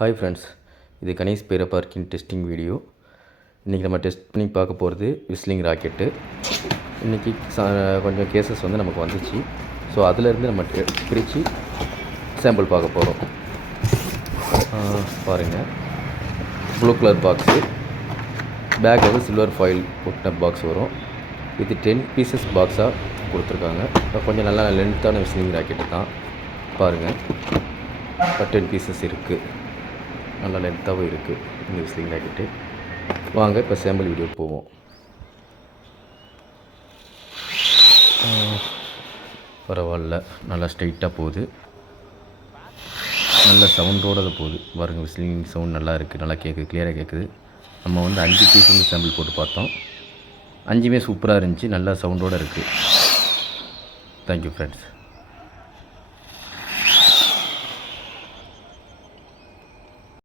Hi friends, இது கணேஷ் பேர parking testing video. இன்றைக்கி நம்ம டெஸ்ட் பண்ணி பார்க்க போகிறது விஸ்லிங் ராக்கெட்டு. இன்றைக்கி கொஞ்சம் கேசஸ் வந்து நமக்கு வந்துச்சு. ஸோ அதிலேருந்து நம்ம பிரித்து சாம்பிள் பார்க்க போகிறோம். பாருங்கள், ப்ளூ கலர் பாக்ஸு, பேக் வந்து சில்வர் ஃபாயில் ஒட்டின பாக்ஸ் வரும். இது 10 பீசஸ் பாக்ஸாக கொடுத்துருக்காங்க. கொஞ்சம் நல்லா லென்த்தான விஸ்லிங் ராக்கெட்டு தான். பாருங்கள், 10 பீசஸ் இருக்குது. நல்லா லென்த்தாகவும் இருக்குது இந்த விஸ்லிங் ராக்கெட்டு. வாங்க இப்போ சாம்பிள் வீடியோ போவோம். பரவாயில்ல, நல்லா ஸ்ட்ரைட்டாக போகுது, நல்ல சவுண்டோடு தான் போகுது. பாருங்கள், விஸ்லிங் சவுண்ட் நல்லா இருக்குது, நல்லா கேட்குது, கிளியராக கேட்குது. நம்ம வந்து 5 பீஸ் வந்து சாம்பிள் போட்டு பார்த்தோம். 5மே சூப்பராக இருந்துச்சு, நல்லா சவுண்டோடு இருக்குது. Thank you friends.